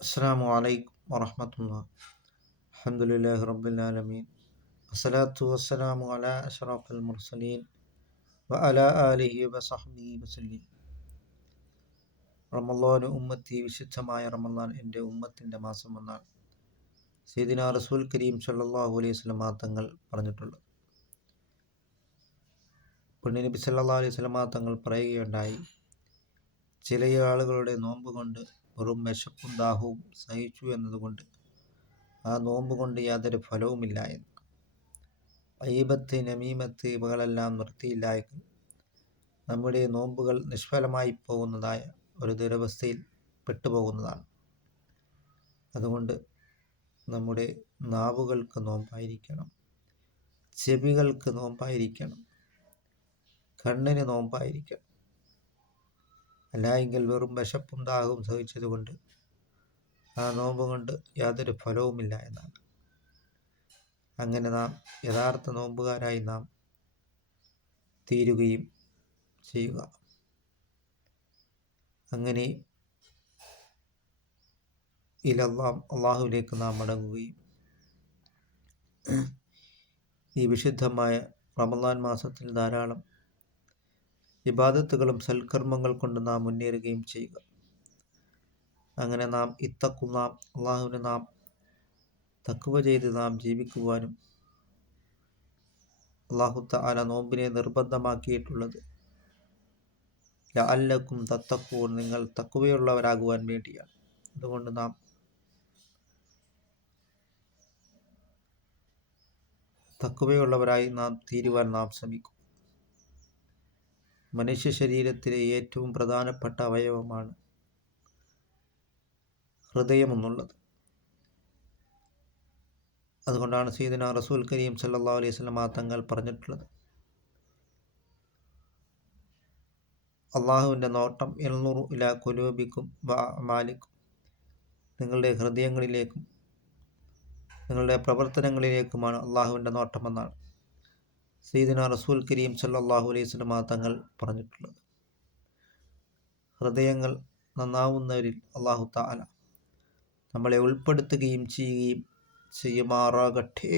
അസ്സലാമു അലൈക്കും വറഹ്മത്തുള്ളാഹി. അൽഹംദുലില്ലാഹി റബ്ബിൽ ആലമീൻ. വസ്സലാത്തു വസ്സലാമു അലാ അഷ്റഫിൽ മുർസലീൻ വഅലാ ആലിഹി വസഹ്ബിഹി വസല്ലം. റമളാനു ഉമ്മത്തി, വിശുദ്ധമായ റമളാൻ എൻ്റെ ഉമ്മത്തിൻ്റെ മാസം എന്നാണ് സയ്യിദിനാ റസൂൽ കരീം സല്ലല്ലാഹു അലൈഹി വസല്ലം തങ്ങൾ പറഞ്ഞിട്ടുള്ളത്. പുണ്യനബി സല്ലല്ലാഹു അലൈഹി വസല്ലം തങ്ങൾ പറയുകയുണ്ടായി, ചില ആളുകളുടെ നോമ്പ് കൊണ്ട് വെറും വിശപ്പും ദാഹവും സഹിച്ചു എന്നതുകൊണ്ട് ആ നോമ്പ് കൊണ്ട് യാതൊരു ഫലവുമില്ല എന്ന്. ഗീബത്ത്, നമീമത്ത് ഇവകളെല്ലാം നിർത്തിയില്ലായെങ്കിൽ നമ്മുടെ നോമ്പുകൾ നിഷ്ഫലമായി പോകുന്നതായ ഒരു ദുരവസ്ഥയിൽ പെട്ടുപോകുന്നതാണ്. അതുകൊണ്ട് നമ്മുടെ നാവുകൾക്ക് നോമ്പായിരിക്കണം, ചെവികൾക്ക് നോമ്പായിരിക്കണം, കണ്ണിന് നോമ്പായിരിക്കണം. അല്ലായെങ്കിൽ വെറും വിശപ്പും ദാഹവും സഹിച്ചതുകൊണ്ട് ആ നോമ്പ് കൊണ്ട് യാതൊരു ഫലവുമില്ല എന്നാണ്. അങ്ങനെ നാം യഥാർത്ഥ നോമ്പുകാരായി നാം തീരുകയും ചെയ്യുക. അങ്ങനെ അള്ളാഹുവിലേക്ക് നാം മടങ്ങുകയും ഈ വിശുദ്ധമായ റമളാൻ മാസത്തിൽ ധാരാളം ഇബാദത്തുകളും സൽക്കർമ്മങ്ങൾ കൊണ്ട് നാം മുന്നേറുകയും ചെയ്യുക. അങ്ങനെ നാം അള്ളാഹുവിനെ നാം തഖ്വ ചെയ്ത് നാം ജീവിക്കുവാനും അല്ലാഹു തആല നോമ്പിനെ നിർബന്ധമാക്കിയിട്ടുള്ളത് ലഅല്ലക്കും തത്തഖൂൻ, നിങ്ങൾ തഖ്വയുള്ളവരാകുവാൻ വേണ്ടിയാണ്. അതുകൊണ്ട് നാം തഖ്വയുള്ളവരായി നാം തീരുവാൻ നാം ശ്രമിക്കും. മനുഷ്യ ശരീരത്തിലെ ഏറ്റവും പ്രധാനപ്പെട്ട അവയവമാണ് ഹൃദയമെന്നുള്ളത്. അതുകൊണ്ടാണ് സയ്യിദുനാ റസൂൽ കരീം സല്ലല്ലാഹു അലൈഹി വസല്ലം തങ്ങൾ പറഞ്ഞിട്ടുള്ളത്, അള്ളാഹുവിൻ്റെ നോട്ടം യൻളുറു ഇലാ ഖുലൂബിക്കും വ അഅമാലിക്കും, നിങ്ങളുടെ ഹൃദയങ്ങളിലേക്കും നിങ്ങളുടെ പ്രവർത്തനങ്ങളിലേക്കുമാണ് അള്ളാഹുവിൻ്റെ നോട്ടമെന്നാണ് സയ്യിദുനാ റസൂൽ കരീം സല്ലല്ലാഹു അലൈഹി വസല്ലം തങ്ങൾ പറഞ്ഞിട്ടുള്ളത്. ഹൃദയങ്ങൾ നന്നാവുന്നവരിൽ അല്ലാഹു തആല നമ്മളെ ഉൾപ്പെടുത്തുകയും ചെയ്യുമാറാകട്ടെ.